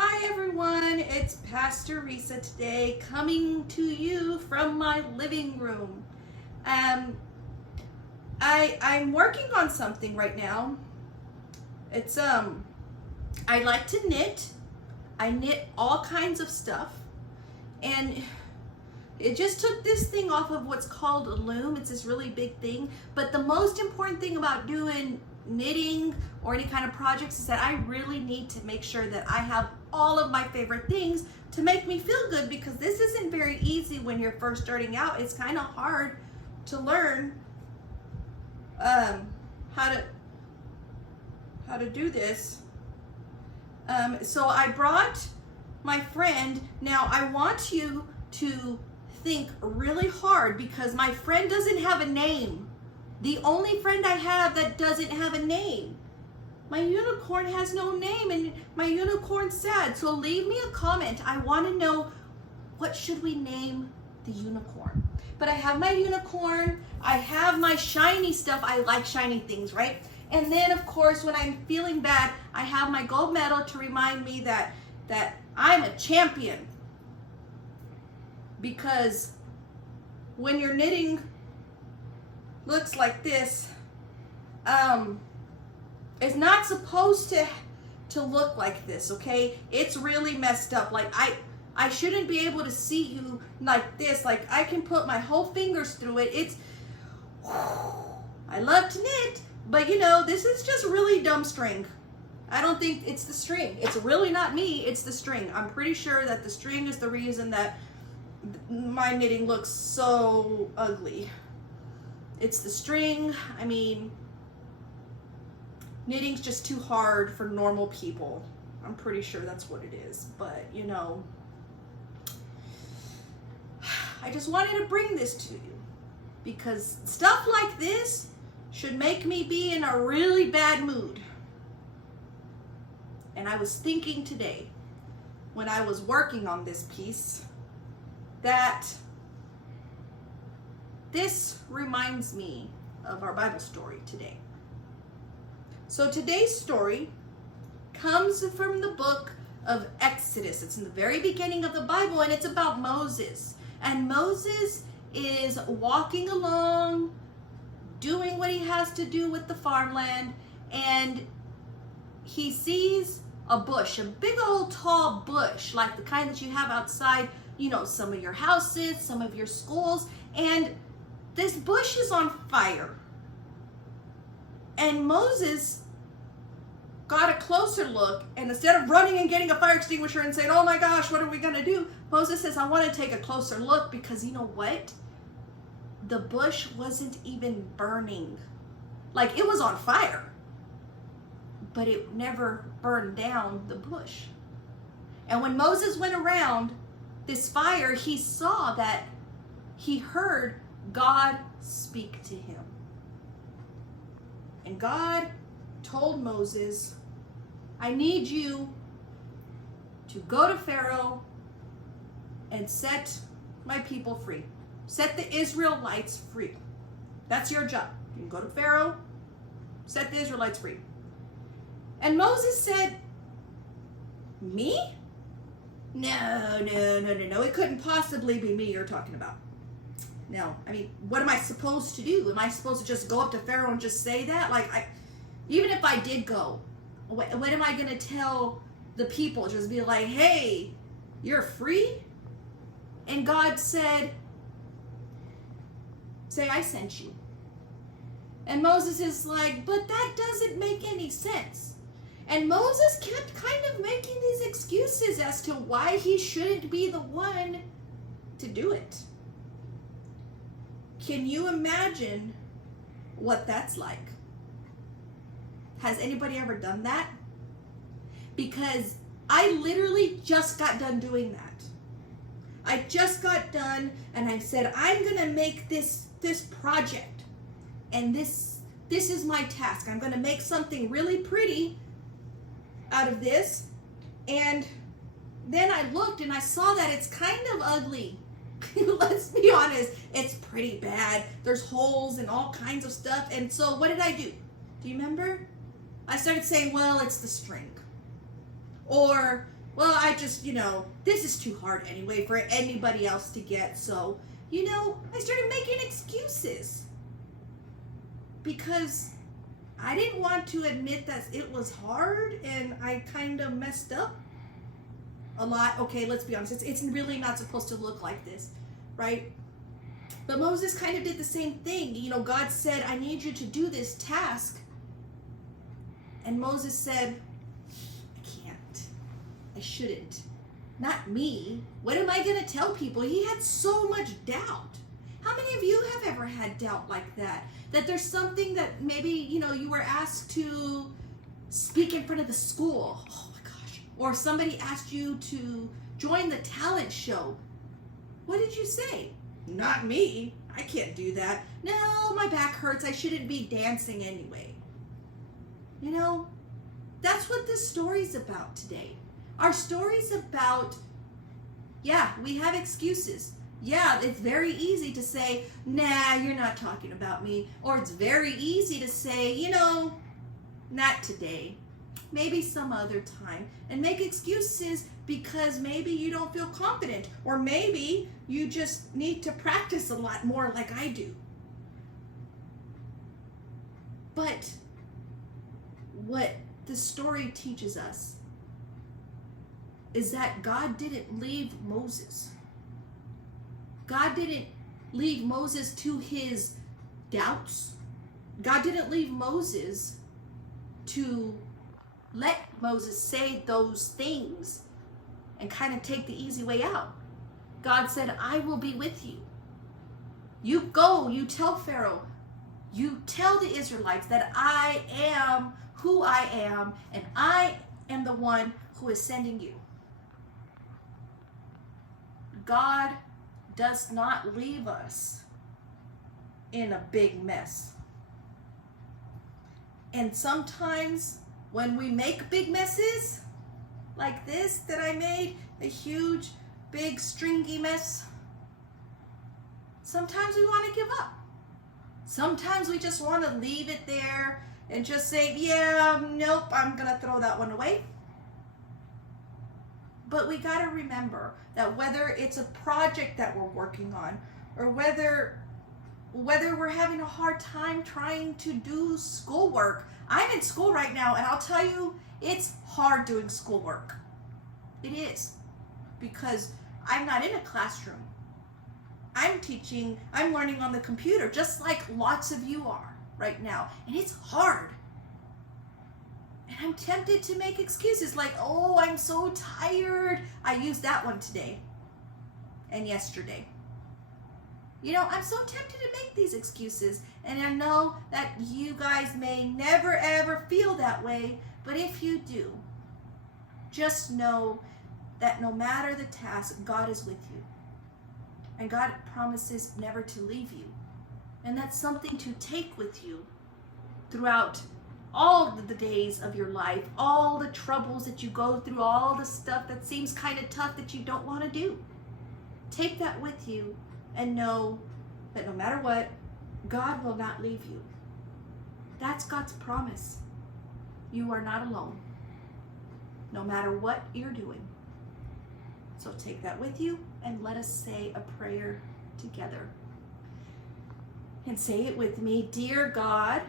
Hi everyone, it's Pastor Risa today, coming to you from my living room. I'm working on something right now. It's I like to knit. I knit all kinds of stuff, and it just took this thing off of what's called a loom. It's this really big thing, but the most important thing about doing knitting or any kind of projects is that I really need to make sure that I have all of my favorite things to make me feel good, because this isn't very easy when you're first starting out. It's kind of hard to learn how to do this. So I brought my friend. Now I want you to think really hard, because my friend doesn't have a name. The only friend I have that doesn't have a name. My unicorn has no name, and my unicorn's sad. So leave me a comment. I want to know, what should we name the unicorn? But I have my unicorn. I have my shiny stuff. I like shiny things, right? And then, of course, when I'm feeling bad, I have my gold medal to remind me that I'm a champion. Because when you're knitting looks like this, it's not supposed to look like this, okay? It's really messed up. Like I shouldn't be able to see you like this. Like I can put my whole fingers through it. I love to knit, but you know, this is just really dumb string. I don't think it's the string. It's really not me, it's the string. I'm pretty sure that the string is the reason that my knitting looks so ugly. It's the string. I mean, knitting's just too hard for normal people. I'm pretty sure that's what it is. But, you know, I just wanted to bring this to you, because stuff like this should make me be in a really bad mood. And I was thinking today, when I was working on this piece, that this reminds me of our Bible story today. So today's story comes from the book of Exodus. It's in the very beginning of the Bible, and it's about Moses. And Moses is walking along, doing what he has to do with the farmland, and he sees a bush, a big old tall bush, like the kind that you have outside, you know, some of your houses, some of your schools, and this bush is on fire. And Moses got a closer look, and instead of running and getting a fire extinguisher and saying, oh my gosh, what are we gonna do? Moses says, I wanna take a closer look, because you know what? The bush wasn't even burning. Like, it was on fire, but it never burned down the bush. And when Moses went around this fire, he saw that he heard God speak to him. And God told Moses, I need you to go to Pharaoh and set my people free. Set the Israelites free. That's your job. You can go to Pharaoh, set the Israelites free. And Moses said, me? No. It couldn't possibly be me you're talking about. No, I mean, what am I supposed to do? Am I supposed to just go up to Pharaoh and just say that? Like, even if I did go, what am I going to tell the people? Just be like, hey, you're free? And God said, say I sent you. And Moses is like, but that doesn't make any sense. And Moses kept kind of making these excuses as to why he shouldn't be the one to do it. Can you imagine what that's like? Has anybody ever done that? Because I literally just got done doing that. I just got done, and I said, I'm going to make this project. And this is my task. I'm going to make something really pretty out of this. And then I looked and I saw that it's kind of ugly. Let's be honest, it's pretty bad. There's holes and all kinds of stuff. And so what did I do? Do you remember? I started saying, well, it's the string. Or well, I just, this is too hard anyway for anybody else to get. So, I started making excuses because I didn't want to admit that it was hard and I kind of messed up a lot. Okay, let's be honest. It's really not supposed to look like this, right? But Moses kind of did the same thing. God said, I need you to do this task. And Moses said, I can't. I shouldn't. Not me. What am I going to tell people? He had so much doubt. How many of you have ever had doubt like that? That there's something that maybe, you were asked to speak in front of the school. Oh my gosh. Or somebody asked you to join the talent show. What did you say? Not me. I can't do that. No, my back hurts. I shouldn't be dancing anyway. That's what this story's about today. Our story's about, we have excuses. Yeah, it's very easy to say, nah, you're not talking about me. Or it's very easy to say, not today. Maybe some other time. And make excuses because maybe you don't feel confident. Or maybe you just need to practice a lot more like I do. But what the story teaches us is that God didn't leave Moses. God didn't leave Moses to his doubts. God didn't leave Moses to let Moses say those things and kind of take the easy way out. God said, I will be with you. You go, you tell Pharaoh, you tell the Israelites that I am who I am, and I am the one who is sending you. God does not leave us in a big mess. And sometimes when we make big messes, like this that I made, a huge, big, stringy mess, sometimes we want to give up. Sometimes we just want to leave it there and just say, nope, I'm going to throw that one away. But we got to remember that whether it's a project that we're working on, or whether we're having a hard time trying to do schoolwork. I'm in school right now, and I'll tell you, it's hard doing schoolwork. It is. Because I'm not in a classroom. I'm learning on the computer, just like lots of you are right now. And it's hard. And I'm tempted to make excuses like, oh, I'm so tired. I used that one today and yesterday. I'm so tempted to make these excuses. And I know that you guys may never, ever feel that way. But if you do, just know that no matter the task, God is with you. And God promises never to leave you. And that's something to take with you throughout all the days of your life, all the troubles that you go through, all the stuff that seems kind of tough that you don't want to do. Take that with you and know that no matter what, God will not leave you. That's God's promise. You are not alone, no matter what you're doing. So take that with you and let us say a prayer together. And say it with me. Dear God,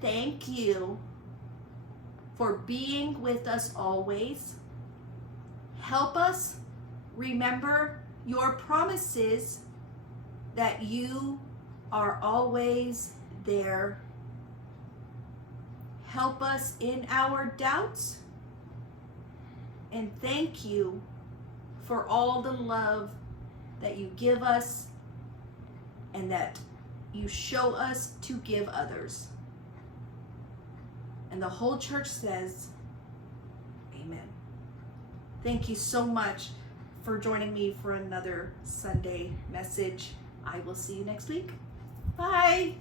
thank you for being with us always. Help us remember your promises that you are always there. Help us in our doubts. And thank you for all the love that you give us and that you show us to give others. And the whole church says, amen. Thank you so much for joining me for another Sunday message. I will see you next week. Bye.